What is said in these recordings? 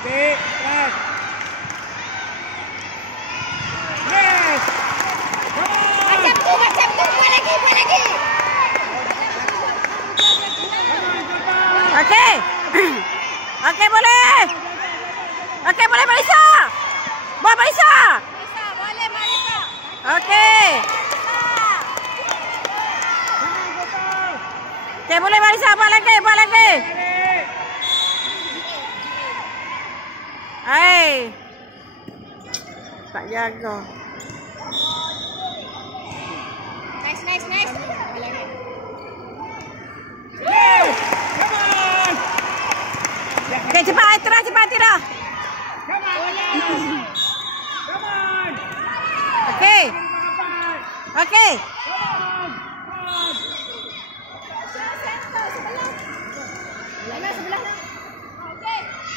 Okey, keras. Yes. Come on. Macam tu. Buat lagi. Okey. Okey, boleh. Okey, boleh Marisa. Buat Marisa. Boleh Marisa. Okey. Okey, boleh Marisa. Buat lagi. Hai. Tak jaga. Nice. Yes. Come on. Okey, cepat Tira. Come on. Come on. Okey. Okey.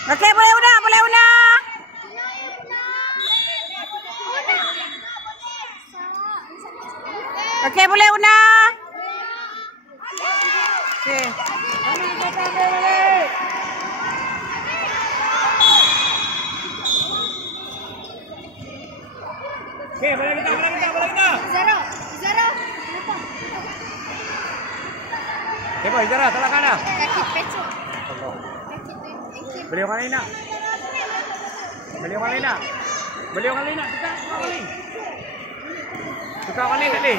Okey, boleh Una. Okey, boleh Una. Okey. Okey, boleh kita. Zara. Okey, boy, Zara, tolak kanan. Kaki pecah. Beli orang lain nak. Tukar orang lain tak boleh.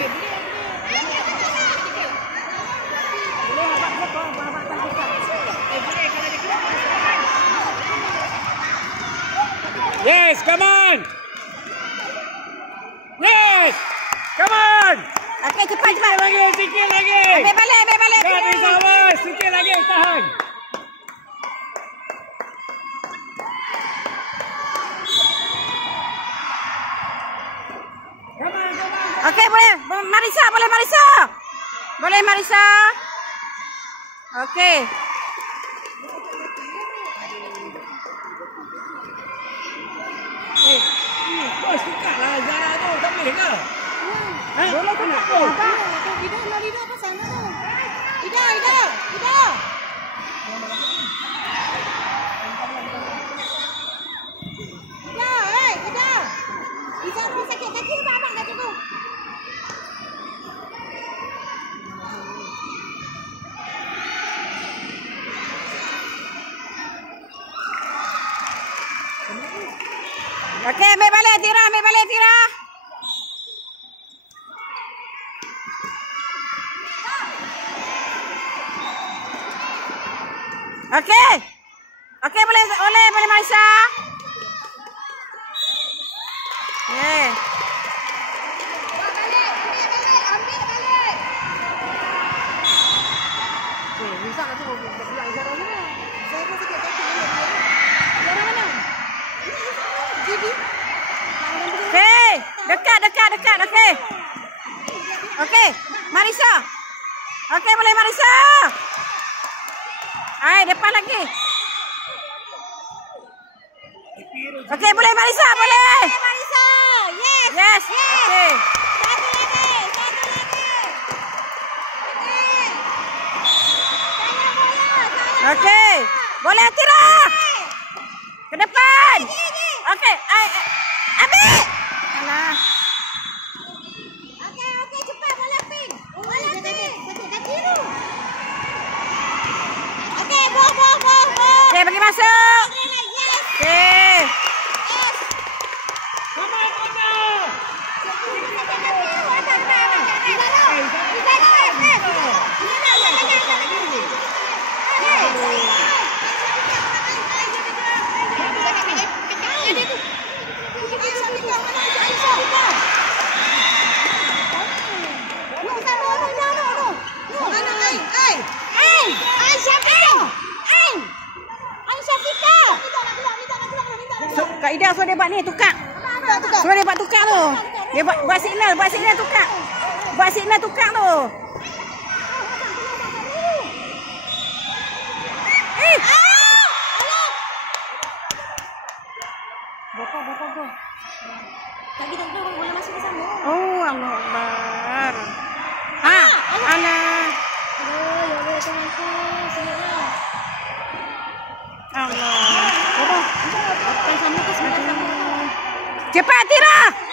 Yes, come on. Yes. Come on. Okey, cepat. Sikit lagi. Ambil balik. Tak bisa, bos. Sikit lagi, tahan. Okey, boleh Marisa. Boleh Marisa. Okey. Bos, tukar Zara tu. Tak boleh ke? Bola tukar tu. Ida apa sana tu? Ida. Ida rumah sakit kaki nampak anak kaki tu. Okey, ambil balik Tira. Okey, boleh Marisa. Yeah. Ambil balik. Okey, rusak tu belah Zara mana? Zara sakit kaki dia. Zara mana? Jadi. Okey, dekat. Okey, Marisa. Okey, boleh Marisa. Hai, depan lagi. Okey, boleh Marisa, boleh. Marisa. Yes. Okey. Satu lagi. Okey. Boleh Tira. Ke depan. Okey, ambil. Alah. Okey, cepat bola pin. Sakit kaki tu. Okey, buang. Okey, bagi masuk. Okey. Kak Ida suruh dia buat ni, tukar. Suruh dia buat tukar tu. Dia buat signal tukar. Buat signal tukar tu. Bapak. Tadi tak tahu bola masuk ke sana. Oh, Allah Akbar. Ha, alah. Ya Allah, tengok aku. Siap. Allah. Bapak. Cepat Tira.